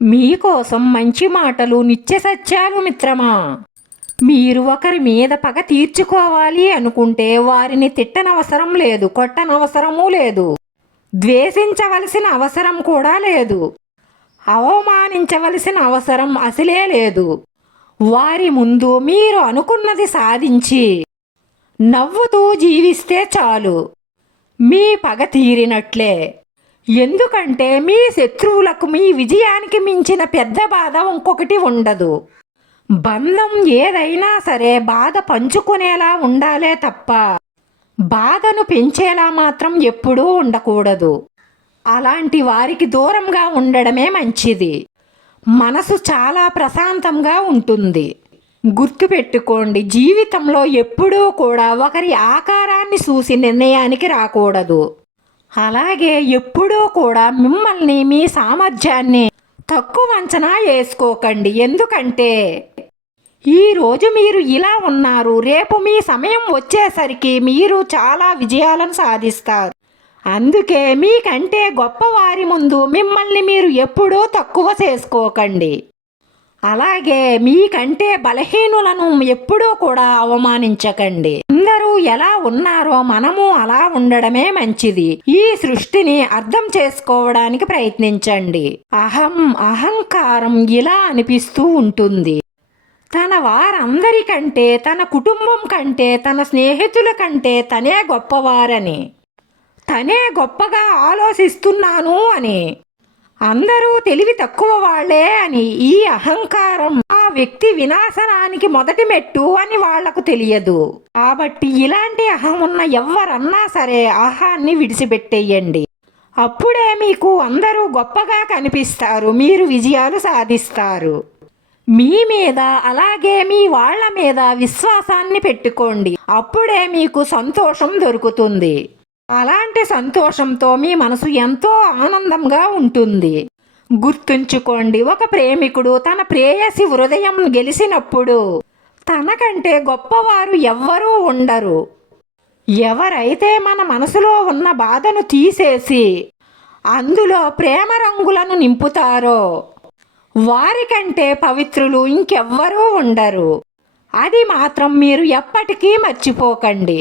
మీకోసం మంచి మాటలు నిత్య సత్యాలు మిత్రమా. మీరు ఒకరి మీద పగ తీర్చుకోవాలి అనుకుంటే వారిని తిట్టనవసరం లేదు, కొట్టనవసరమూ లేదు, ద్వేషించవలసిన అవసరం కూడా లేదు, అవమానించవలసిన అవసరం అసలే లేదు. వారి ముందు మీరు అనుకున్నది సాధించి నవ్వుతూ జీవిస్తే చాలు, మీ పగ తీరినట్లే. ఎందుకంటే మీ శత్రువులకు మీ విజయానికి మించిన పెద్ద బాధ ఇంకొకటి ఉండదు. బంధం ఏదైనా సరే బాధ పంచుకునేలా ఉండాలే తప్ప బాధను పెంచేలా మాత్రం ఎప్పుడూ ఉండకూడదు. అలాంటి వారికి దూరంగా ఉండడమే మంచిది. మనసు చాలా ప్రశాంతంగా ఉంటుంది. గుర్తుపెట్టుకోండి, జీవితంలో ఎప్పుడూ కూడా ఒకరి ఆకారాన్ని చూసి నిర్ణయానికి రాకూడదు. అలాగే ఎప్పుడూ కూడా మిమ్మల్ని, మీ సామర్థ్యాన్ని తక్కువ అంచనా వేసుకోకండి. ఎందుకంటే ఈరోజు మీరు ఇలా ఉన్నారు, రేపు మీ సమయం వచ్చేసరికి మీరు చాలా విజయాలను సాధిస్తారు. అందుకే మీకంటే గొప్పవారి ముందు మిమ్మల్ని మీరు ఎప్పుడూ తక్కువ చేసుకోకండి. అలాగే మీకంటే బలహీనులను ఎప్పుడూ కూడా అవమానించకండి. అందరూ ఎలా ఉన్నారో మనము అలా ఉండడమే మంచిది. ఈ సృష్టిని అర్థం చేసుకోవడానికి ప్రయత్నించండి. అహంకారం ఇలా అనిపిస్తూ ఉంటుంది. తన వారందరికంటే, తన కుటుంబం కంటే, తన స్నేహితుల కంటే తనే గొప్పవారని, తనే గొప్పగా ఆలోచిస్తున్నాను అని, అందరూ తెలివి తక్కువ వాళ్లే అని ఈ అహంకారం ఆ వ్యక్తి వినాశనానికి మొదటి మెట్టు అని వాళ్లకు తెలియదు. కాబట్టి ఇలాంటి అహం ఉన్న ఎవరన్నా సరే అహాన్ని విడిచిపెట్టేయండి. అప్పుడే మీకు అందరూ గొప్పగా కనిపిస్తారు, మీరు విజయాలు సాధిస్తారు. మీ మీద అలాగే మీ వాళ్ళ మీద విశ్వాసాన్ని పెట్టుకోండి. అప్పుడే మీకు సంతోషం దొరుకుతుంది. అలాంటి సంతోషంతో మీ మనసు ఎంతో ఆనందంగా ఉంటుంది. గుర్తుంచుకోండి, ఒక ప్రేమికుడు తన ప్రేయసి హృదయం గెలిచినప్పుడు తనకంటే గొప్పవారు ఎవ్వరూ ఉండరు. ఎవరైతే మన మనసులో ఉన్న బాధను తీసేసి అందులో ప్రేమ రంగులను నింపుతారో వారికంటే పవిత్రులు ఇంకెవ్వరూ ఉండరు. అది మాత్రం మీరు ఎప్పటికీ మర్చిపోకండి.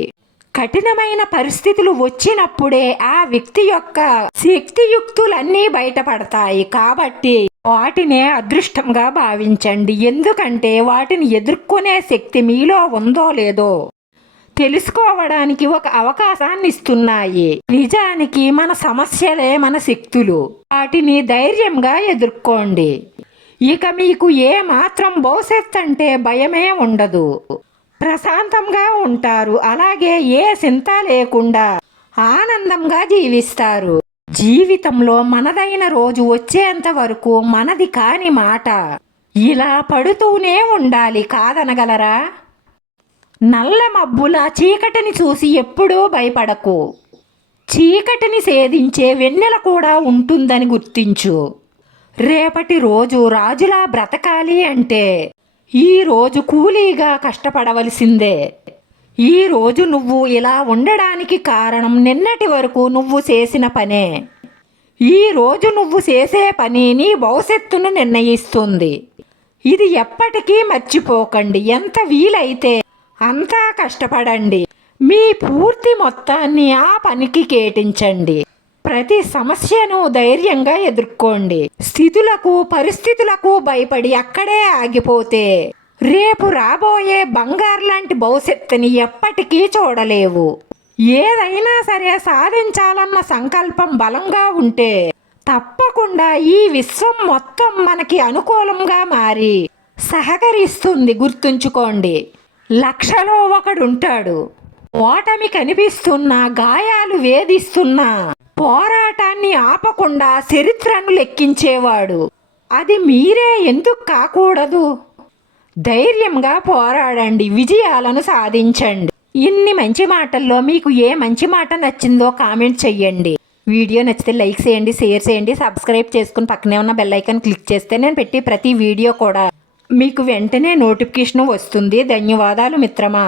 కఠినమైన పరిస్థితులు వచ్చినప్పుడే ఆ వ్యక్తి యొక్క శక్తియుక్తులన్నీ బయటపడతాయి. కాబట్టి వాటినే అదృష్టంగా భావించండి. ఎందుకంటే వాటిని ఎదుర్కొనే శక్తి మీలో ఉందో లేదో తెలుసుకోవడానికి ఒక అవకాశాన్ని ఇస్తున్నాయి. నిజానికి మన సమస్యలే మన శక్తులు. వాటిని ధైర్యంగా ఎదుర్కోండి. ఇక మీకు ఏ మాత్రం భవిష్యత్ అంటే భయమే ఉండదు. ప్రశాంతంగా ఉంటారు. అలాగే ఏ చింత లేకుండా ఆనందంగా జీవిస్తారు. జీవితంలో మనదైన రోజు వచ్చేంత వరకు మనది కాని మాట ఇలా పడుతూనే ఉండాలి. కాదనగలరా? నల్ల మబ్బుల చీకటిని చూసి ఎప్పుడూ భయపడకు. చీకటిని సేధించే వెన్నెల కూడా ఉంటుందని గుర్తించు. రేపటి రోజు రాజులా బ్రతకాలి అంటే ఈ రోజు కూలీగా కష్టపడవలసిందే. ఈ రోజు నువ్వు ఇలా ఉండడానికి కారణం నిన్నటి వరకు నువ్వు చేసిన పనే. ఈ రోజు నువ్వు చేసే పని నీ భవిష్యత్తును నిర్ణయిస్తుంది. ఇది ఎప్పటికీ మర్చిపోకండి. ఎంత వీలైతే అంతా కష్టపడండి. మీ పూర్తి మొత్తాన్ని ఆ పనికి కేటాయించండి. ప్రతి సమస్యను ధైర్యంగా ఎదుర్కోండి. స్థితులకు పరిస్థితులకు భయపడి అక్కడే ఆగిపోతే రేపు రాబోయే బంగారు లాంటి భవిష్యత్తుని ఎప్పటికీ చూడలేవు. ఏదైనా సరే సాధించాలన్న సంకల్పం బలంగా ఉంటే తప్పకుండా ఈ విశ్వం మొత్తం మనకి అనుకూలంగా మారి సహకరిస్తుంది. గుర్తుంచుకోండి, లక్షలో ఒకడుంటాడు. ఓటమి కనిపిస్తున్నా, గాయాలు వేధిస్తున్నా పోరాటాన్ని ఆపకుండా చరిత్రను లెక్కించేవాడు. అది మీరే ఎందుకు కాకూడదు? ధైర్యంగా పోరాడండి, విజయాలను సాధించండి. ఇన్ని మంచి మాటల్లో మీకు ఏ మంచి మాట నచ్చిందో కామెంట్ చెయ్యండి. వీడియో నచ్చితే లైక్ చేయండి, షేర్ చేయండి, సబ్స్క్రైబ్ చేసుకుని పక్కనే ఉన్న బెల్ ఐకాన్ క్లిక్ చేస్తే నేను పెట్టి ప్రతి వీడియో కూడా మీకు వెంటనే నోటిఫికేషన్ వస్తుంది. ధన్యవాదాలు మిత్రమా.